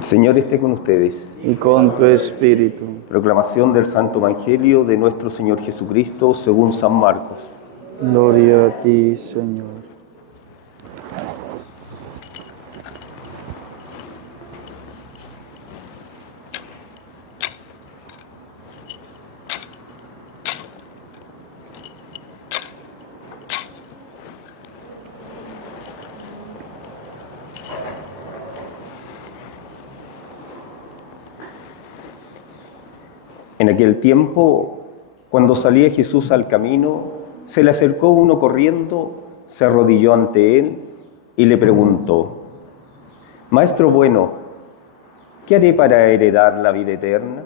El Señor esté con ustedes. Y con tu espíritu. Proclamación del Santo Evangelio de nuestro Señor Jesucristo según San Marcos. Gloria a ti, Señor. En aquel tiempo, cuando salía Jesús al camino, se le acercó uno corriendo, se arrodilló ante él y le preguntó: Maestro bueno, ¿qué haré para heredar la vida eterna?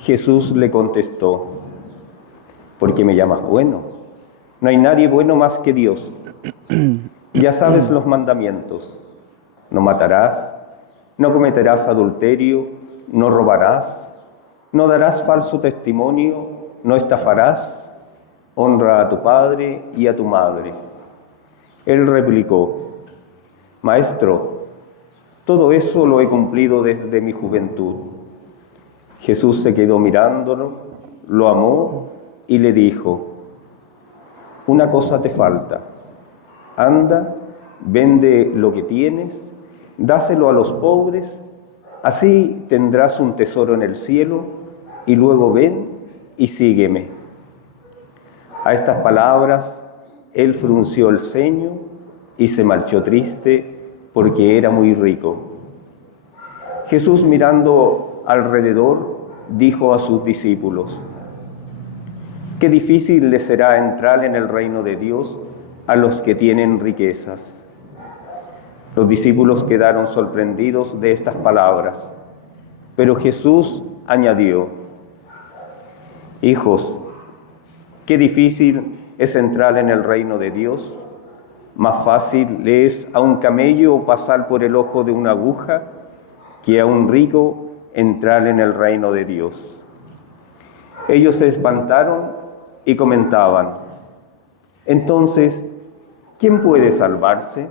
Jesús le contestó: ¿por qué me llamas bueno? No hay nadie bueno más que Dios. Ya sabes los mandamientos: no matarás, no cometerás adulterio, no robarás, no darás falso testimonio, no estafarás, honra a tu padre y a tu madre. Él replicó: Maestro, todo eso lo he cumplido desde mi juventud. Jesús se quedó mirándolo, lo amó y le dijo: una cosa te falta. Anda, vende lo que tienes, dáselo a los pobres, así tendrás un tesoro en el cielo, y luego ven y sígueme. A estas palabras, él frunció el ceño y se marchó triste porque era muy rico. Jesús, mirando alrededor, dijo a sus discípulos: qué difícil les será entrar en el reino de Dios a los que tienen riquezas. Los discípulos quedaron sorprendidos de estas palabras, pero Jesús añadió: hijos, qué difícil es entrar en el reino de Dios. Más fácil le es a un camello pasar por el ojo de una aguja que a un rico entrar en el reino de Dios. Ellos se espantaron y comentaban: entonces, ¿quién puede salvarse?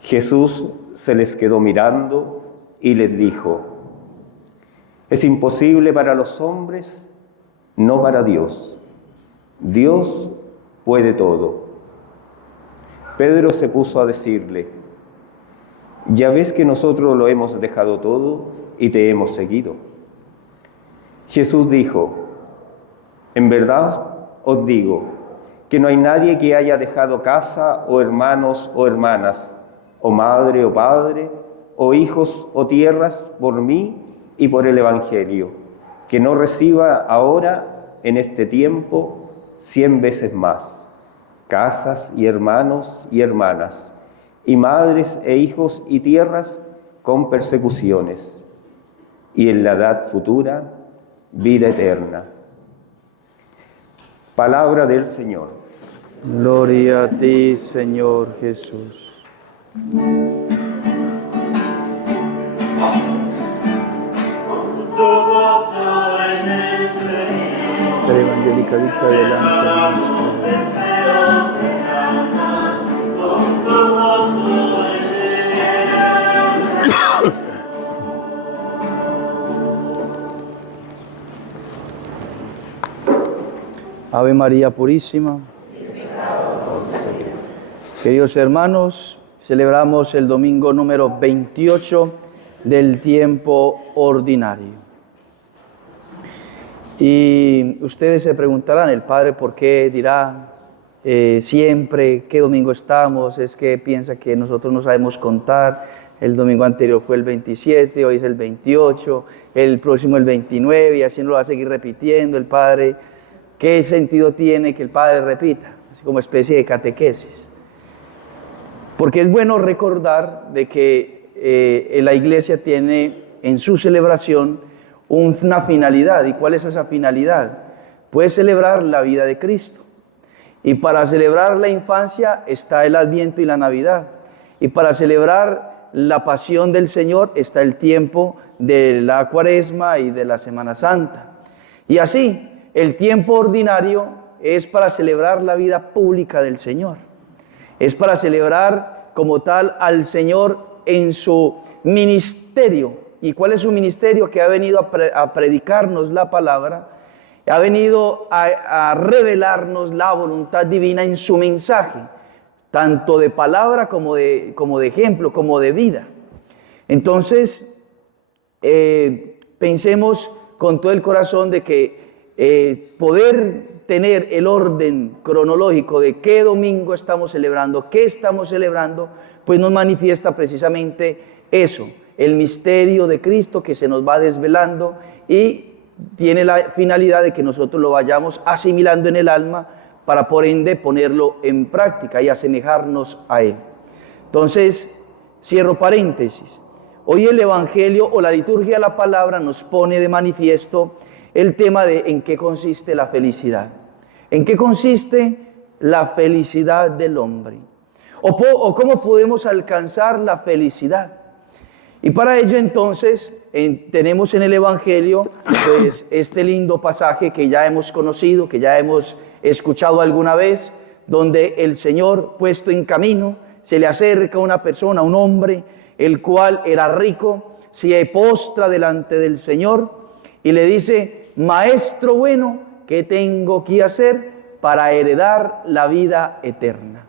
Jesús se les quedó mirando y les dijo: es imposible para los hombres, no para Dios. Dios puede todo. Pedro se puso a decirle: ya ves que nosotros lo hemos dejado todo y te hemos seguido. Jesús dijo: en verdad os digo que no hay nadie que haya dejado casa o hermanos o hermanas, o madre o padre, o hijos o tierras por mí y por el Evangelio, que no reciba ahora, en este tiempo, 100 veces más, casas y hermanos y hermanas, y madres e hijos y tierras con persecuciones, y en la edad futura, vida eterna. Palabra del Señor. Gloria a ti, Señor Jesús. La evangélica dicta delante nuestro. Ave María Purísima. Queridos hermanos, celebramos el domingo número 28 del tiempo ordinario. Y ustedes se preguntarán, el Padre, ¿por qué dirá siempre qué domingo estamos? Es que piensa que nosotros no sabemos contar. El domingo anterior fue el 27, hoy es el 28, el próximo el 29, y así nos lo va a seguir repitiendo el Padre. ¿Qué sentido tiene que el Padre repita? Así como especie de catequesis. Porque es bueno recordar de que la Iglesia tiene en su celebración una finalidad. ¿Y cuál es esa finalidad? Pues celebrar la vida de Cristo. Y para celebrar la infancia está el Adviento y la Navidad. Y para celebrar la pasión del Señor está el tiempo de la Cuaresma y de la Semana Santa. Y así, el tiempo ordinario es para celebrar la vida pública del Señor. Es para celebrar como tal al Señor en su ministerio. ¿Y cuál es su ministerio? Que ha venido a predicarnos la palabra, ha venido a revelarnos la voluntad divina en su mensaje, tanto de palabra como de ejemplo, como de vida. Entonces, pensemos con todo el corazón de que poder tener el orden cronológico de qué domingo estamos celebrando, qué estamos celebrando, pues nos manifiesta precisamente eso, el misterio de Cristo que se nos va desvelando y tiene la finalidad de que nosotros lo vayamos asimilando en el alma para por ende ponerlo en práctica y asemejarnos a Él. Entonces, cierro paréntesis. Hoy el Evangelio o la liturgia de la palabra nos pone de manifiesto el tema de en qué consiste la felicidad. ¿En qué consiste la felicidad del hombre? O cómo podemos alcanzar la felicidad. Y para ello entonces tenemos en el Evangelio pues, este lindo pasaje que ya hemos conocido, que ya hemos escuchado alguna vez, donde el Señor puesto en camino se le acerca a una persona, un hombre, el cual era rico, se postra delante del Señor y le dice: Maestro bueno, ¿qué tengo que hacer para heredar la vida eterna?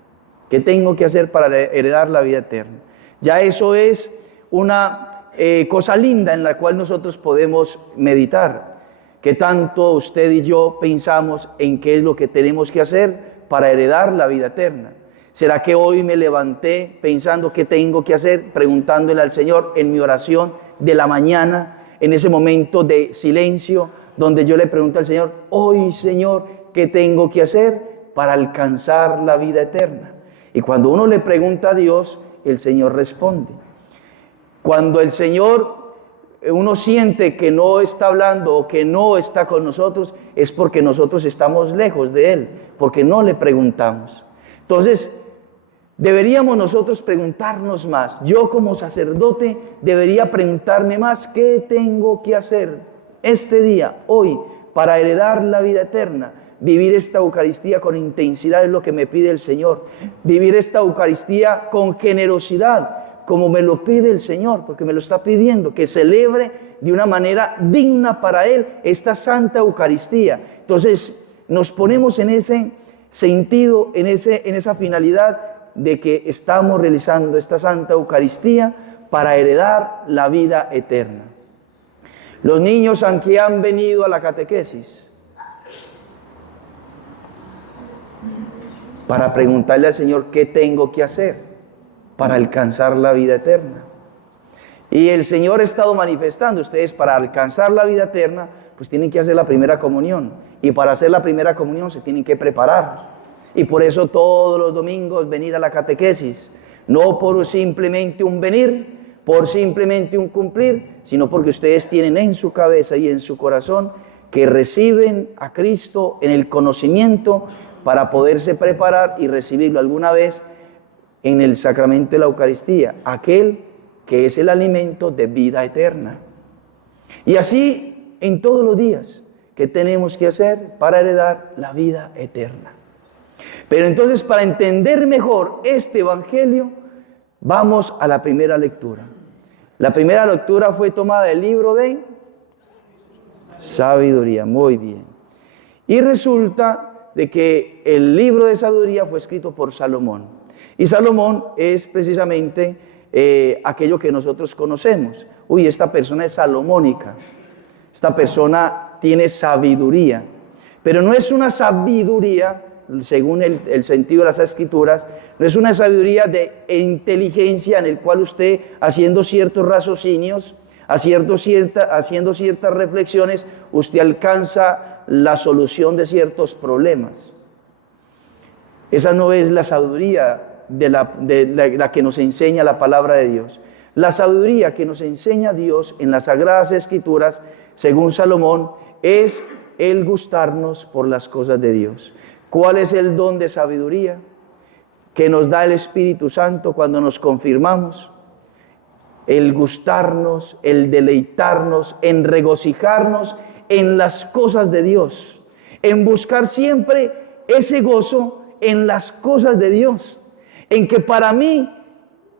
¿Qué tengo que hacer para heredar la vida eterna? Ya eso es una cosa linda en la cual nosotros podemos meditar. ¿Qué tanto usted y yo pensamos en qué es lo que tenemos que hacer para heredar la vida eterna? ¿Será que hoy me levanté pensando qué tengo que hacer, preguntándole al Señor en mi oración de la mañana, en ese momento de silencio, donde yo le pregunto al Señor: hoy, Señor, ¿qué tengo que hacer para alcanzar la vida eterna? Y cuando uno le pregunta a Dios, el Señor responde. Cuando el Señor, uno siente que no está hablando o que no está con nosotros, es porque nosotros estamos lejos de Él, porque no le preguntamos. Entonces, deberíamos nosotros preguntarnos más. Yo como sacerdote debería preguntarme más: ¿qué tengo que hacer este día, hoy, para heredar la vida eterna? Vivir esta Eucaristía con intensidad es lo que me pide el Señor. Vivir esta Eucaristía con generosidad, como me lo pide el Señor, porque me lo está pidiendo, que celebre de una manera digna para Él esta Santa Eucaristía. Entonces, nos ponemos en ese sentido, en esa finalidad de que estamos realizando esta Santa Eucaristía para heredar la vida eterna. Los niños que han venido a la catequesis, para preguntarle al Señor qué tengo que hacer para alcanzar la vida eterna. Y el Señor ha estado manifestando: ustedes para alcanzar la vida eterna, pues tienen que hacer la primera comunión. Y para hacer la primera comunión se tienen que preparar. Y por eso todos los domingos venir a la catequesis, no por simplemente un venir, por simplemente un cumplir, sino porque ustedes tienen en su cabeza y en su corazón que reciben a Cristo en el conocimiento para poderse preparar y recibirlo alguna vez en el sacramento de la Eucaristía, aquel que es el alimento de vida eterna. Y así en todos los días, ¿qué tenemos que hacer para heredar la vida eterna? Pero entonces, para entender mejor este Evangelio, vamos a la primera lectura. La primera lectura fue tomada del libro de Sabiduría, muy bien. Y resulta de que el libro de Sabiduría fue escrito por Salomón. Y Salomón es precisamente aquello que nosotros conocemos. Uy, esta persona es salomónica. Esta persona tiene sabiduría. Pero no es una sabiduría, según el sentido de las Escrituras, no es una sabiduría de inteligencia en el cual usted, haciendo ciertos raciocinios, haciendo ciertas reflexiones, usted alcanza la solución de ciertos problemas. Esa no es la sabiduría de la que nos enseña la palabra de Dios. La sabiduría que nos enseña Dios en las Sagradas Escrituras, según Salomón, es el gustarnos por las cosas de Dios. ¿Cuál es el don de sabiduría que nos da el Espíritu Santo cuando nos confirmamos? El gustarnos, el deleitarnos, en regocijarnos en las cosas de Dios, en buscar siempre ese gozo en las cosas de Dios, en que para mí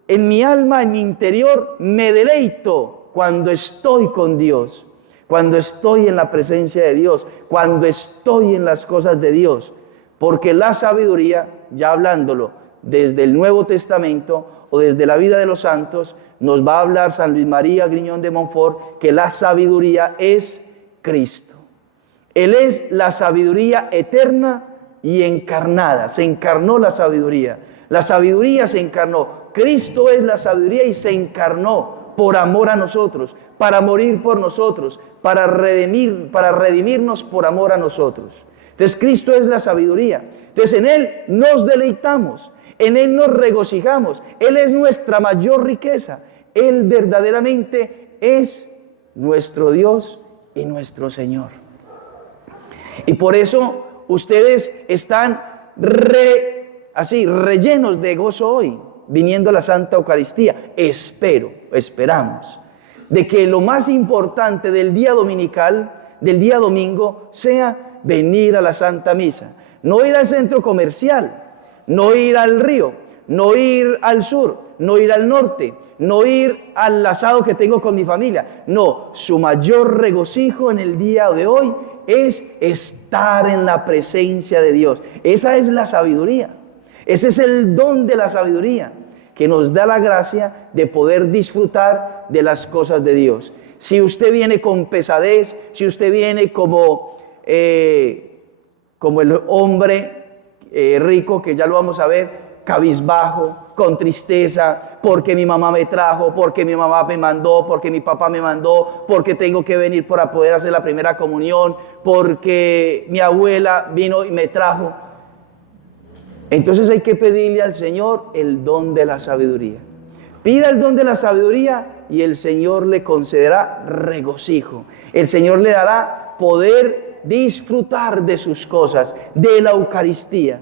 en mi alma, en mi interior, me deleito cuando estoy con Dios, cuando estoy en la presencia de Dios, cuando estoy en las cosas de Dios. Porque la sabiduría, ya hablándolo desde el Nuevo Testamento o desde la vida de los santos, nos va a hablar San Luis María Griñón de Montfort que la sabiduría es Cristo. Él es la sabiduría eterna y encarnada. Se encarnó la sabiduría. La sabiduría se encarnó. Cristo es la sabiduría y se encarnó por amor a nosotros, para morir por nosotros, para redimirnos por amor a nosotros. Entonces Cristo es la sabiduría. Entonces en Él nos deleitamos, en Él nos regocijamos. Él es nuestra mayor riqueza. Él verdaderamente es nuestro Dios y nuestro Señor. Y por eso ustedes están rellenos de gozo hoy, viniendo a la Santa Eucaristía. Esperamos, de que lo más importante del día dominical, del día domingo, sea venir a la Santa Misa. No ir al centro comercial, no ir al río, no ir al sur, no ir al norte, no ir al asado que tengo con mi familia. No, su mayor regocijo en el día de hoy es estar en la presencia de Dios. Esa es la sabiduría. Ese es el don de la sabiduría, que nos da la gracia de poder disfrutar de las cosas de Dios. Si usted viene con pesadez, si usted viene como el hombre rico, que ya lo vamos a ver, cabizbajo, con tristeza, porque mi mamá me trajo, porque mi mamá me mandó, porque mi papá me mandó, porque tengo que venir para poder hacer la primera comunión, porque mi abuela vino y me trajo. Entonces hay que pedirle al Señor el don de la sabiduría. Pida el don de la sabiduría y el Señor le concederá regocijo. El Señor le dará poder disfrutar de sus cosas, de la Eucaristía.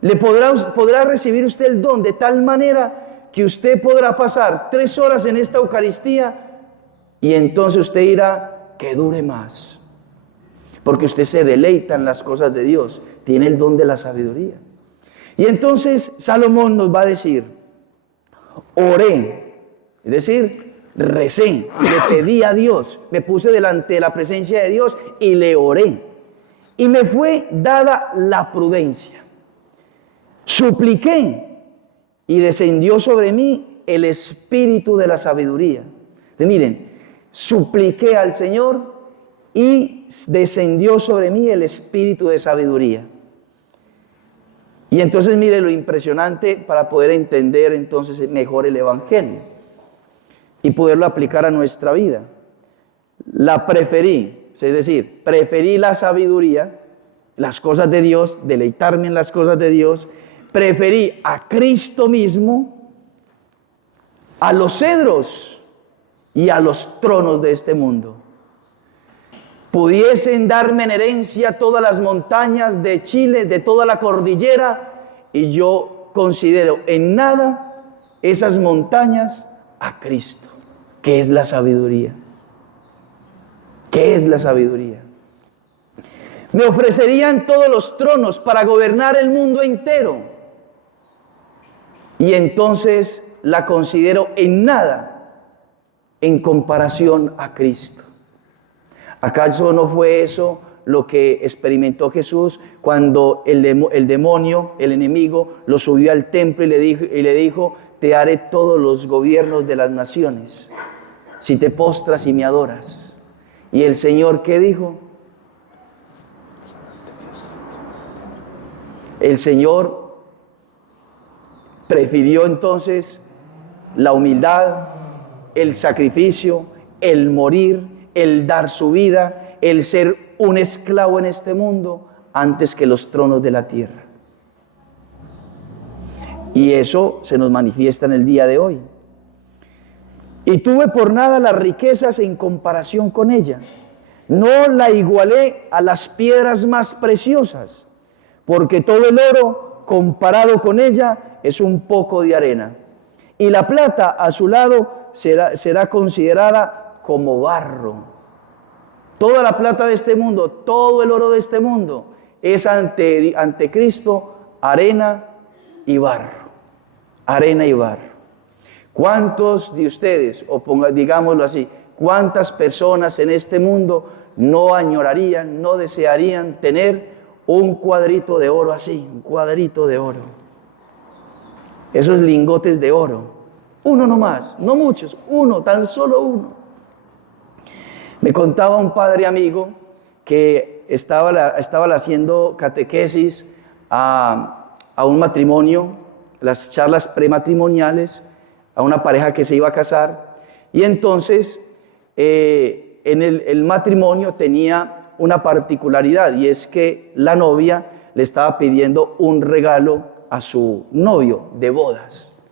Le podrá recibir usted el don de tal manera que usted podrá pasar 3 horas en esta Eucaristía y entonces usted dirá que dure más. Porque usted se deleita en las cosas de Dios, tiene el don de la sabiduría. Y entonces Salomón nos va a decir, oré, es decir, recé, y le pedí a Dios, me puse delante de la presencia de Dios y le oré. Y me fue dada la prudencia. Supliqué y descendió sobre mí el espíritu de la sabiduría. Miren, supliqué al Señor y descendió sobre mí el espíritu de sabiduría. Y entonces mire lo impresionante para poder entender entonces mejor el Evangelio y poderlo aplicar a nuestra vida. La preferí, es decir, preferí la sabiduría, las cosas de Dios, deleitarme en las cosas de Dios. Preferí a Cristo mismo, a los cedros y a los tronos de este mundo. Pudiesen darme en herencia todas las montañas de Chile, de toda la cordillera, y yo considero en nada esas montañas a Cristo, que es la sabiduría. ¿Qué es la sabiduría? Me ofrecerían todos los tronos para gobernar el mundo entero. Y entonces la considero en nada en comparación a Cristo. ¿Acaso no fue eso lo que experimentó Jesús cuando el demonio, el enemigo, lo subió al templo y le dijo, te daré todos los gobiernos de las naciones, si te postras y me adoras? Y el Señor, ¿qué dijo? El Señor prefirió entonces la humildad, el sacrificio, el morir, el dar su vida, el ser un esclavo en este mundo antes que los tronos de la tierra. Y eso se nos manifiesta en el día de hoy. Y tuve por nada las riquezas en comparación con ella. No la igualé a las piedras más preciosas, porque todo el oro comparado con ella es un poco de arena. Y la plata a su lado será considerada como barro. Toda la plata de este mundo, todo el oro de este mundo es ante Cristo arena y barro. Arena y barro. ¿Cuántos de ustedes, digámoslo así, cuántas personas en este mundo no añorarían, no desearían tener un cuadrito de oro así, un cuadrito de oro? Esos lingotes de oro. Uno nomás, no muchos, uno, tan solo uno. Me contaba un padre amigo que estaba haciendo catequesis a un matrimonio, las charlas prematrimoniales, a una pareja que se iba a casar, y entonces en el matrimonio tenía una particularidad, y es que la novia le estaba pidiendo un regalo a su novio de bodas,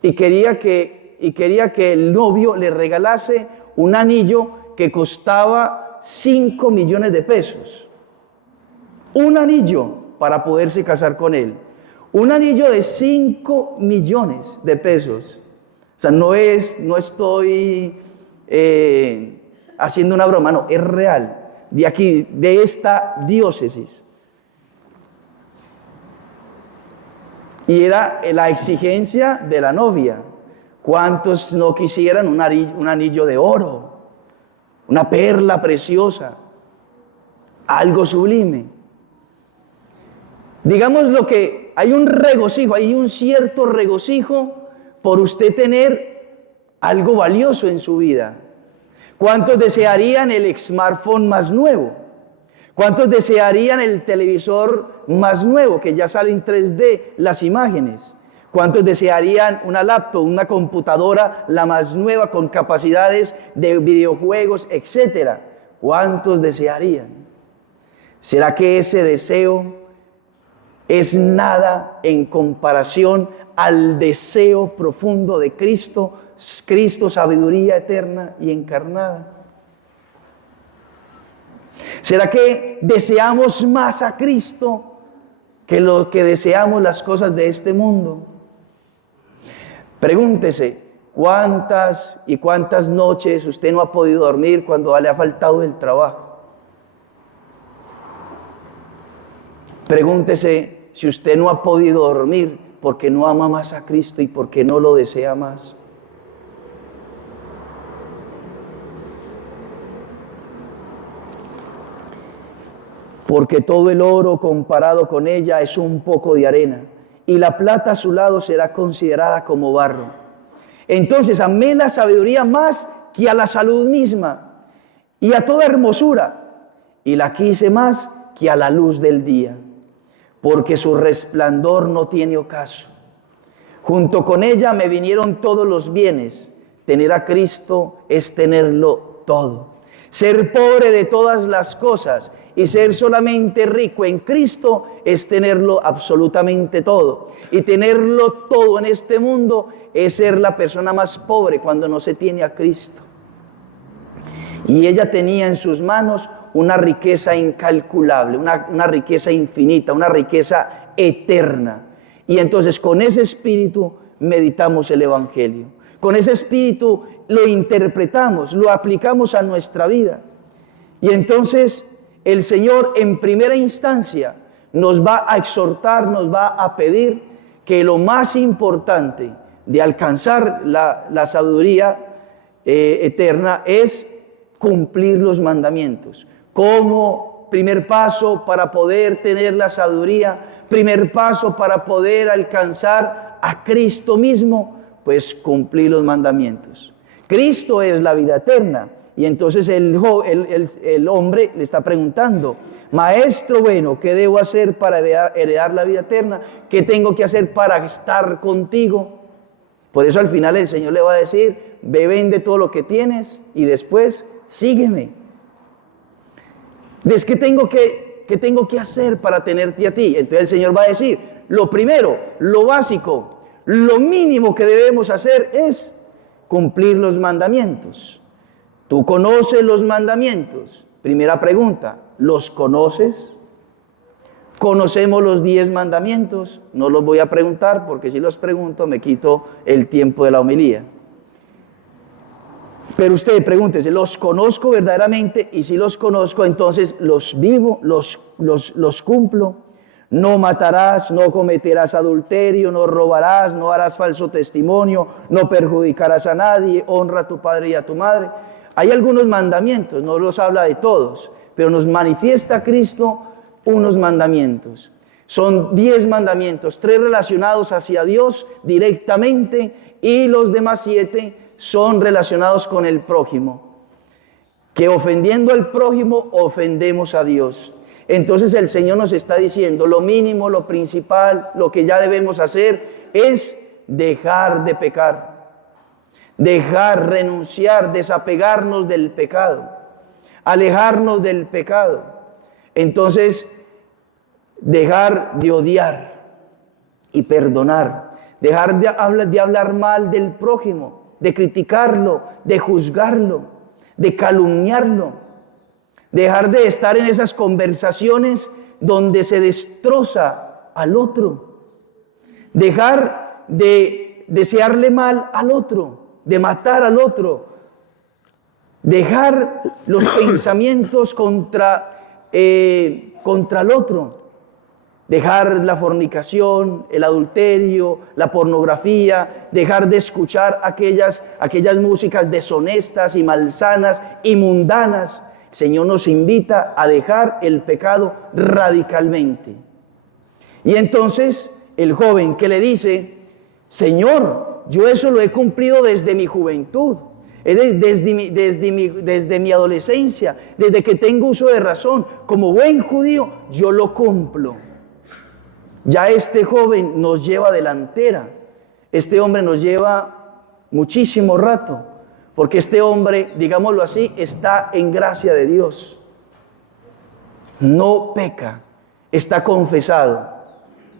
y quería que el novio le regalase un anillo que costaba 5 millones de pesos, un anillo para poderse casar con él, un anillo de 5 millones de pesos. O sea, no estoy haciendo una broma, no, es real, de aquí, de esta diócesis. Y era la exigencia de la novia. ¿Cuántos no quisieran un anillo de oro? Una perla preciosa, algo sublime. Digamos lo que hay un regocijo, hay un cierto regocijo por usted tener algo valioso en su vida. ¿Cuántos desearían el smartphone más nuevo? ¿Cuántos desearían el televisor más nuevo, que ya sale en 3D las imágenes? ¿Cuántos desearían una laptop, una computadora, la más nueva, con capacidades de videojuegos, etcétera? ¿Cuántos desearían? ¿Será que ese deseo es nada en comparación al deseo profundo de Cristo, sabiduría eterna y encarnada? ¿Será que deseamos más a Cristo que lo que deseamos las cosas de este mundo? Pregúntese, ¿cuántas y cuántas noches usted no ha podido dormir cuando le ha faltado el trabajo? Pregúntese si usted no ha podido dormir porque no ama más a Cristo y porque no lo desea más. Porque todo el oro comparado con ella es un poco de arena, y la plata a su lado será considerada como barro. Entonces amé la sabiduría más que a la salud misma, y a toda hermosura, y la quise más que a la luz del día, porque su resplandor no tiene ocaso. Junto con ella me vinieron todos los bienes. Tener a Cristo es tenerlo todo. Ser pobre de todas las cosas y ser solamente rico en Cristo es tenerlo absolutamente todo. Y tenerlo todo en este mundo es ser la persona más pobre cuando no se tiene a Cristo. Y ella tenía en sus manos una riqueza incalculable, una riqueza infinita, una riqueza eterna. Y entonces con ese espíritu meditamos el Evangelio. Con ese espíritu lo interpretamos, lo aplicamos a nuestra vida. Y entonces el Señor en primera instancia nos va a exhortar, nos va a pedir que lo más importante de alcanzar la sabiduría eterna es cumplir los mandamientos. Como primer paso para poder tener la sabiduría, primer paso para poder alcanzar a Cristo mismo, pues cumplir los mandamientos. Cristo es la vida eterna. Y entonces el hombre le está preguntando: Maestro bueno, ¿qué debo hacer para heredar la vida eterna? ¿Qué tengo que hacer para estar contigo? Por eso al final el Señor le va a decir: ve, vende todo lo que tienes y después sígueme. ¿Qué tengo que hacer para tenerte a ti? Entonces el Señor va a decir: lo primero, lo básico, lo mínimo que debemos hacer es cumplir los mandamientos. ¿Tú conoces los mandamientos? Primera pregunta, ¿los conoces? ¿Conocemos los 10 mandamientos? No los voy a preguntar porque si los pregunto me quito el tiempo de la homilía. Pero usted pregúntese, ¿los conozco verdaderamente? Y si los conozco, entonces los vivo, los cumplo. No matarás, no cometerás adulterio, no robarás, no harás falso testimonio, no perjudicarás a nadie, honra a tu padre y a tu madre. Hay algunos mandamientos, no los habla de todos, pero nos manifiesta Cristo unos mandamientos. Son 10 mandamientos, 3 relacionados hacia Dios directamente y los demás 7 son relacionados con el prójimo. Que ofendiendo al prójimo ofendemos a Dios. Entonces el Señor nos está diciendo, lo mínimo, lo principal, lo que ya debemos hacer es dejar de pecar, dejar, renunciar, desapegarnos del pecado, alejarnos del pecado. Entonces, dejar de odiar y perdonar, dejar de hablar mal del prójimo, de criticarlo, de juzgarlo, de calumniarlo. Dejar de estar en esas conversaciones donde se destroza al otro. Dejar de desearle mal al otro, de matar al otro. Dejar los pensamientos contra el otro. Dejar la fornicación, el adulterio, la pornografía. Dejar de escuchar aquellas músicas deshonestas y malsanas y mundanas. El Señor nos invita a dejar el pecado radicalmente. Y entonces el joven que le dice, Señor, yo eso lo he cumplido desde mi juventud, desde mi adolescencia, desde que tengo uso de razón, como buen judío, yo lo cumplo. Ya este joven nos lleva delantera, este hombre nos lleva muchísimo rato. Porque este hombre, digámoslo así, está en gracia de Dios. No peca, está confesado.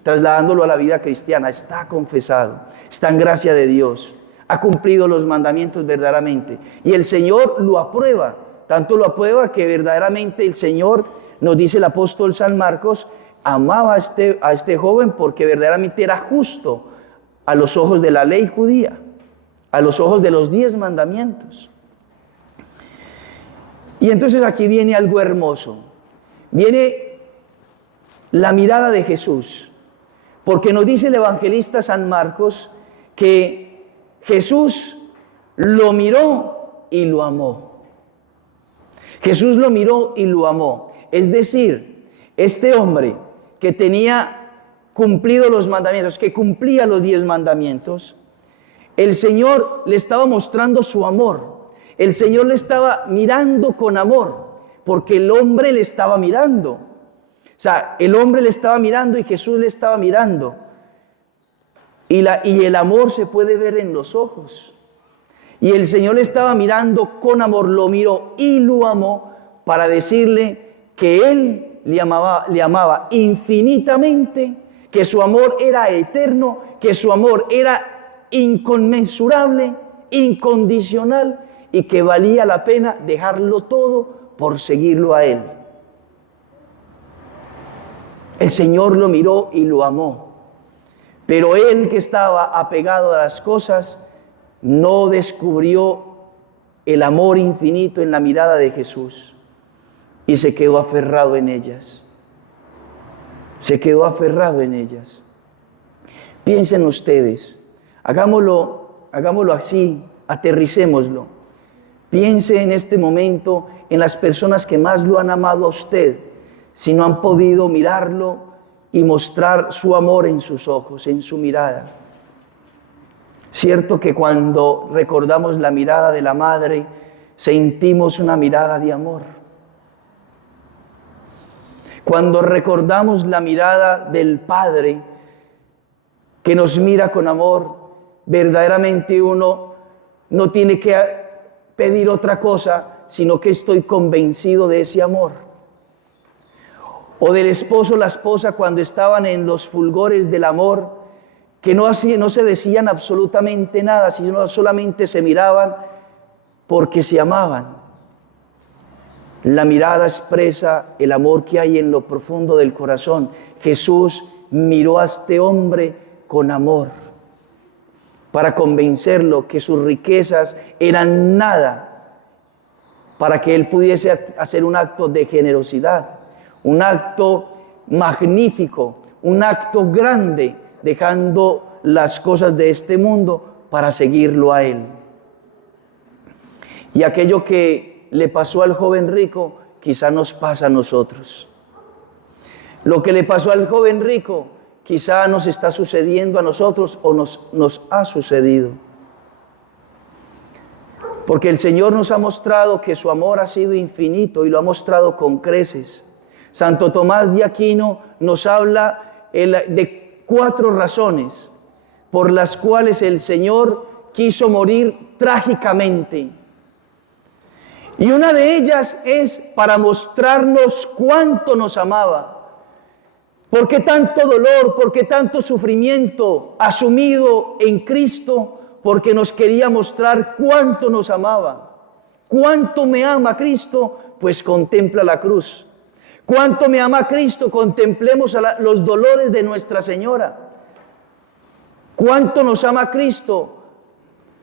Trasladándolo a la vida cristiana, está confesado, está en gracia de Dios. Ha cumplido los mandamientos verdaderamente. Y el Señor lo aprueba. Tanto lo aprueba que verdaderamente el Señor, nos dice el apóstol San Marcos, amaba a este joven porque verdaderamente era justo a los ojos de la ley judía, a los ojos de los 10 mandamientos. Y entonces aquí viene algo hermoso. Viene la mirada de Jesús. Porque nos dice el evangelista San Marcos que Jesús lo miró y lo amó. Jesús lo miró y lo amó. Es decir, este hombre que tenía cumplido los mandamientos, que cumplía los 10 mandamientos, el Señor le estaba mostrando su amor. El Señor le estaba mirando con amor, porque el hombre le estaba mirando. O sea, el hombre le estaba mirando y Jesús le estaba mirando. Y el amor se puede ver en los ojos. Y el Señor le estaba mirando con amor, lo miró y lo amó para decirle que Él le amaba infinitamente, que su amor era eterno, que su amor era inconmensurable, incondicional y que valía la pena dejarlo todo por seguirlo a Él. El Señor lo miró y lo amó, pero él que estaba apegado a las cosas no descubrió el amor infinito en la mirada de Jesús y se quedó aferrado en ellas. Se quedó aferrado en ellas. Piensen ustedes. Hagámoslo así, aterricémoslo. Piense en este momento en las personas que más lo han amado a usted, si no han podido mirarlo y mostrar su amor en sus ojos, en su mirada. Cierto que cuando recordamos la mirada de la madre, sentimos una mirada de amor. Cuando recordamos la mirada del Padre, que nos mira con amor, verdaderamente uno no tiene que pedir otra cosa, sino que estoy convencido de ese amor. O del esposo o la esposa cuando estaban en los fulgores del amor, que no se decían absolutamente nada, sino solamente se miraban porque se amaban. La mirada expresa el amor que hay en lo profundo del corazón. Jesús miró a este hombre con amor para convencerlo que sus riquezas eran nada para que él pudiese hacer un acto de generosidad, un acto magnífico, un acto grande, dejando las cosas de este mundo para seguirlo a Él. Y aquello que le pasó al joven rico, quizá nos pasa a nosotros. Lo que le pasó al joven rico, quizá nos está sucediendo a nosotros o nos ha sucedido. Porque el Señor nos ha mostrado que su amor ha sido infinito y lo ha mostrado con creces. Santo Tomás de Aquino nos habla de 4 razones por las cuales el Señor quiso morir trágicamente. Y una de ellas es para mostrarnos cuánto nos amaba. ¿Por qué tanto dolor? ¿Por qué tanto sufrimiento asumido en Cristo? Porque nos quería mostrar cuánto nos amaba. ¿Cuánto me ama Cristo? Pues contempla la cruz. ¿Cuánto me ama Cristo? Contemplemos los dolores de Nuestra Señora. ¿Cuánto nos ama Cristo?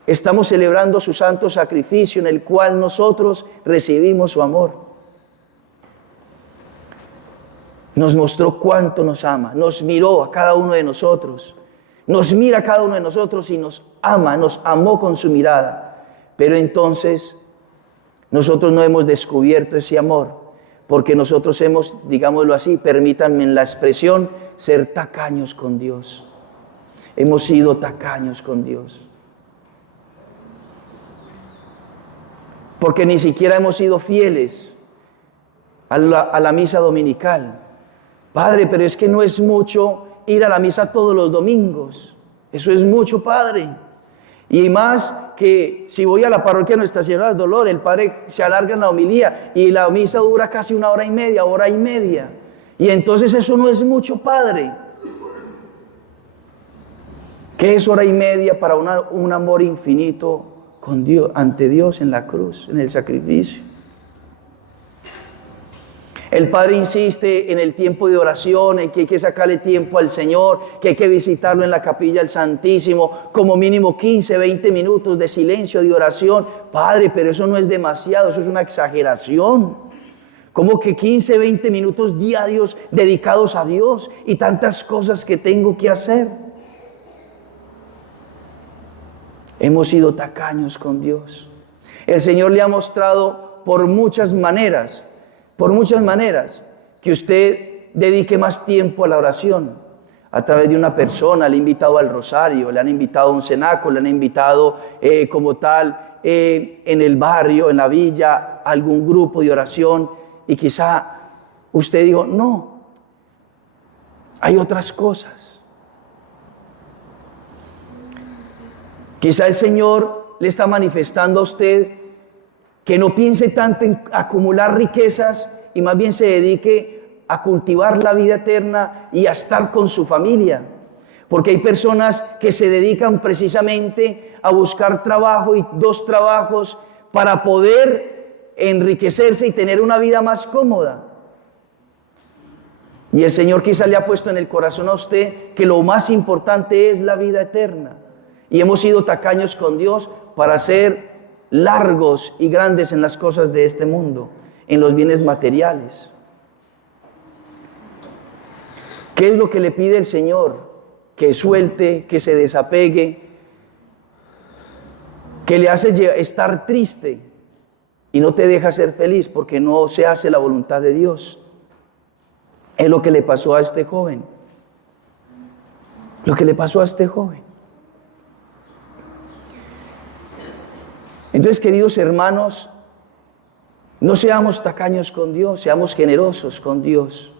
Estamos celebrando su santo sacrificio en el cual nosotros recibimos su amor. Nos mostró cuánto nos ama, nos miró a cada uno de nosotros, nos mira a cada uno de nosotros y nos ama, nos amó con su mirada. Pero entonces nosotros no hemos descubierto ese amor, porque nosotros hemos, digámoslo así, permítanme la expresión, ser tacaños con Dios. Hemos sido tacaños con Dios. Porque ni siquiera hemos sido fieles a la misa dominical. Padre, pero es que no es mucho ir a la misa todos los domingos. Eso es mucho, Padre. Y más que si voy a la parroquia Nuestra Señora del Dolor, el Padre se alarga en la homilía y la misa dura casi 1 hora y media, hora y media. Y entonces eso no es mucho, Padre. ¿Qué es hora y media para un amor infinito con Dios, ante Dios en la cruz, en el sacrificio? El Padre insiste en el tiempo de oración, en que hay que sacarle tiempo al Señor, que hay que visitarlo en la capilla del Santísimo, como mínimo 15, 20 minutos de silencio, de oración. Padre, pero eso no es demasiado, eso es una exageración. Como que 15, 20 minutos diarios dedicados a Dios y tantas cosas que tengo que hacer. Hemos sido tacaños con Dios. El Señor le ha mostrado por muchas maneras, que usted dedique más tiempo a la oración. A través de una persona, le ha invitado al rosario, le han invitado a un cenáculo, le han invitado como tal en el barrio, en la villa, a algún grupo de oración. Y quizá usted dijo, no, hay otras cosas. Quizá el Señor le está manifestando a usted que no piense tanto en acumular riquezas y más bien se dedique a cultivar la vida eterna y a estar con su familia. Porque hay personas que se dedican precisamente a buscar trabajo y 2 trabajos para poder enriquecerse y tener una vida más cómoda. Y el Señor quizá le ha puesto en el corazón a usted que lo más importante es la vida eterna. Y hemos sido tacaños con Dios para ser largos y grandes en las cosas de este mundo, en los bienes materiales. ¿Qué es lo que le pide el Señor? Que suelte, que se desapegue, que le hace estar triste y no te deja ser feliz porque no se hace la voluntad de Dios. Es lo que le pasó a este joven. Lo que le pasó a este joven. Entonces, queridos hermanos, no seamos tacaños con Dios, seamos generosos con Dios.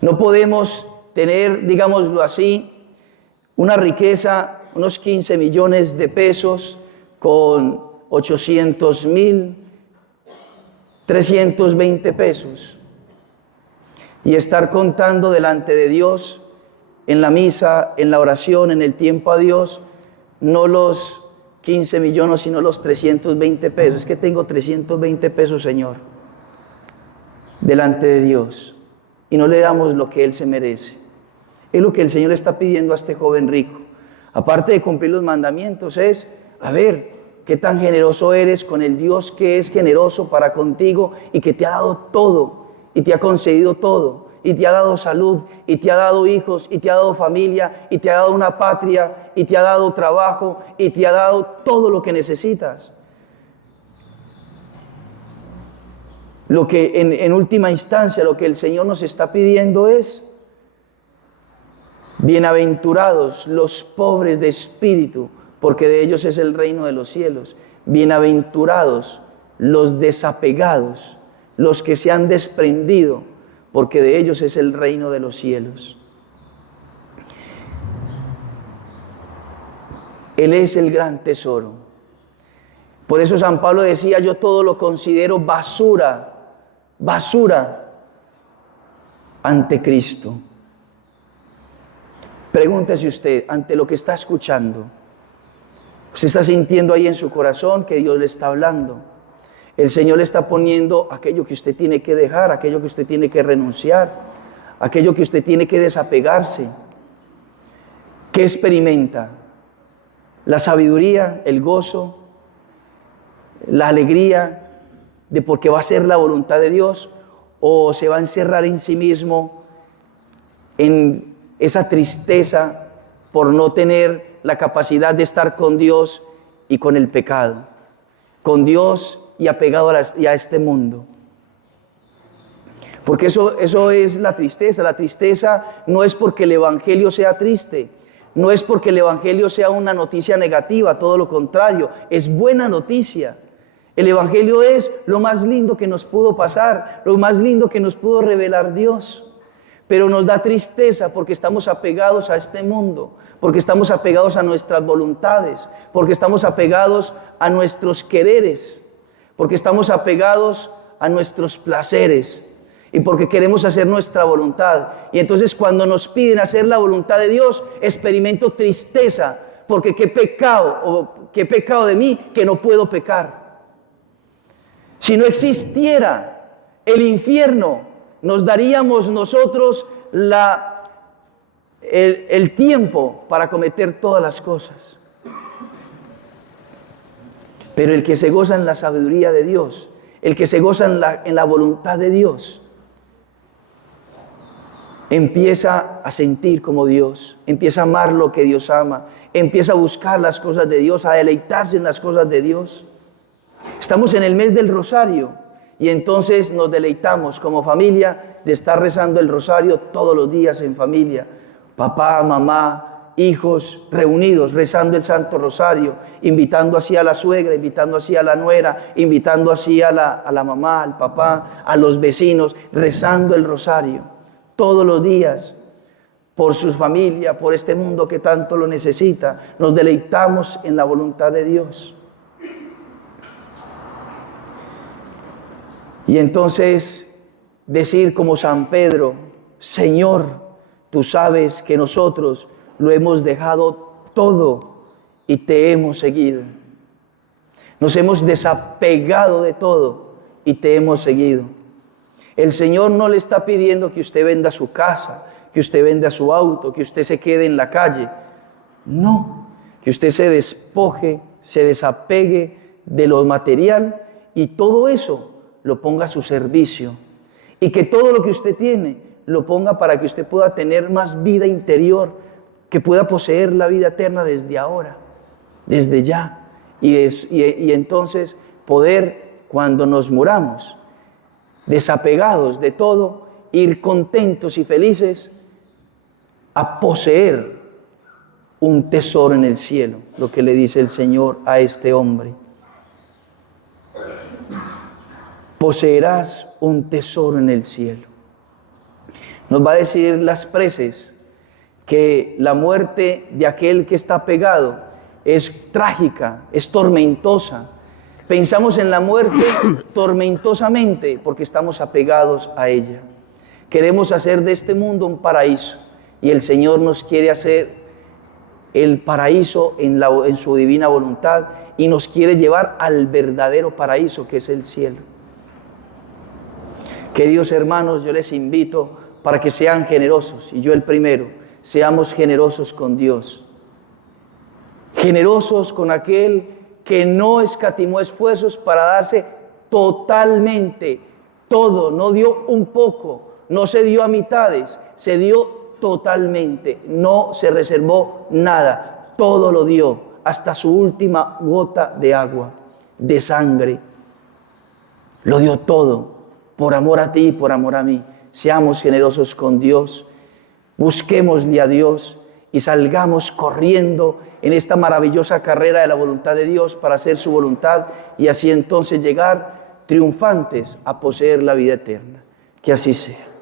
No podemos tener, digámoslo así, una riqueza, unos 15 millones de pesos con 800,000, 320 pesos y estar contando delante de Dios en la misa, en la oración, en el tiempo a Dios, no los 15 millones, sino los 320 pesos. Es que tengo 320 pesos, Señor, delante de Dios. Y no le damos lo que Él se merece. Es lo que el Señor está pidiendo a este joven rico. Aparte de cumplir los mandamientos, es, a ver, qué tan generoso eres con el Dios que es generoso para contigo y que te ha dado todo y te ha concedido todo. y te ha dado salud, y te ha dado hijos, y te ha dado familia, y te ha dado una patria, y te ha dado trabajo, y te ha dado todo lo que necesitas. Lo que en última instancia, lo que el Señor nos está pidiendo es: bienaventurados los pobres de espíritu, porque de ellos es el reino de los cielos. Bienaventurados los desapegados, los que se han desprendido, porque de ellos es el reino de los cielos. Él es el gran tesoro. Por eso San Pablo decía: yo todo lo considero basura ante Cristo. Pregúntese usted, ante lo que está escuchando, usted está sintiendo ahí en su corazón que Dios le está hablando. El Señor le está poniendo aquello que usted tiene que dejar, aquello que usted tiene que renunciar, aquello que usted tiene que desapegarse. ¿Qué experimenta? La sabiduría, el gozo, la alegría de porque va a ser la voluntad de Dios, o se va a encerrar en sí mismo en esa tristeza por no tener la capacidad de estar con Dios y con el pecado, con Dios y apegado a este mundo. Porque eso es la tristeza. La tristeza no es porque el Evangelio sea triste, no es porque el Evangelio sea una noticia negativa, todo lo contrario, es buena noticia. El Evangelio es lo más lindo que nos pudo pasar, lo más lindo que nos pudo revelar Dios. Pero nos da tristeza porque estamos apegados a este mundo, porque estamos apegados a nuestras voluntades, porque estamos apegados a nuestros quereres, porque estamos apegados a nuestros placeres y porque queremos hacer nuestra voluntad. Y entonces cuando nos piden hacer la voluntad de Dios, experimento tristeza, porque qué pecado de mí que no puedo pecar. Si no existiera el infierno, nos daríamos nosotros el tiempo para cometer todas las cosas. Pero el que se goza en la sabiduría de Dios, el que se goza en la voluntad de Dios, empieza a sentir como Dios, empieza a amar lo que Dios ama, empieza a buscar las cosas de Dios, a deleitarse en las cosas de Dios. Estamos en el mes del rosario y entonces nos deleitamos como familia de estar rezando el rosario todos los días en familia. Papá, mamá, hijos reunidos rezando el Santo Rosario, invitando así a la suegra, invitando así a la nuera, invitando así a la mamá, al papá, a los vecinos, rezando el rosario todos los días por su familia, por este mundo que tanto lo necesita. Nos deleitamos en la voluntad de Dios. Y entonces decir como San Pedro: Señor, tú sabes que nosotros lo hemos dejado todo y te hemos seguido. Nos hemos desapegado de todo y te hemos seguido. El Señor no le está pidiendo que usted venda su casa, que usted venda su auto, que usted se quede en la calle. No, que usted se despoje, se desapegue de lo material y todo eso lo ponga a su servicio, y que todo lo que usted tiene lo ponga para que usted pueda tener más vida interior, que pueda poseer la vida eterna desde ahora, desde ya, y entonces poder, cuando nos muramos, desapegados de todo, ir contentos y felices a poseer un tesoro en el cielo, lo que le dice el Señor a este hombre. Poseerás un tesoro en el cielo. Nos va a decir las preces que la muerte de aquel que está pegado es trágica, es tormentosa. Pensamos en la muerte tormentosamente porque estamos apegados a ella. Queremos hacer de este mundo un paraíso y el Señor nos quiere hacer el paraíso en su divina voluntad y nos quiere llevar al verdadero paraíso que es el cielo. Queridos hermanos, yo les invito para que sean generosos, y yo el primero, seamos generosos con Dios. Generosos con aquel que no escatimó esfuerzos para darse totalmente todo, no dio un poco, no se dio a mitades, se dio totalmente, no se reservó nada, todo lo dio, hasta su última gota de agua, de sangre. Lo dio todo, por amor a ti y por amor a mí. Seamos generosos con Dios, busquémosle a Dios y salgamos corriendo en esta maravillosa carrera de la voluntad de Dios para hacer su voluntad y así entonces llegar triunfantes a poseer la vida eterna. Que así sea.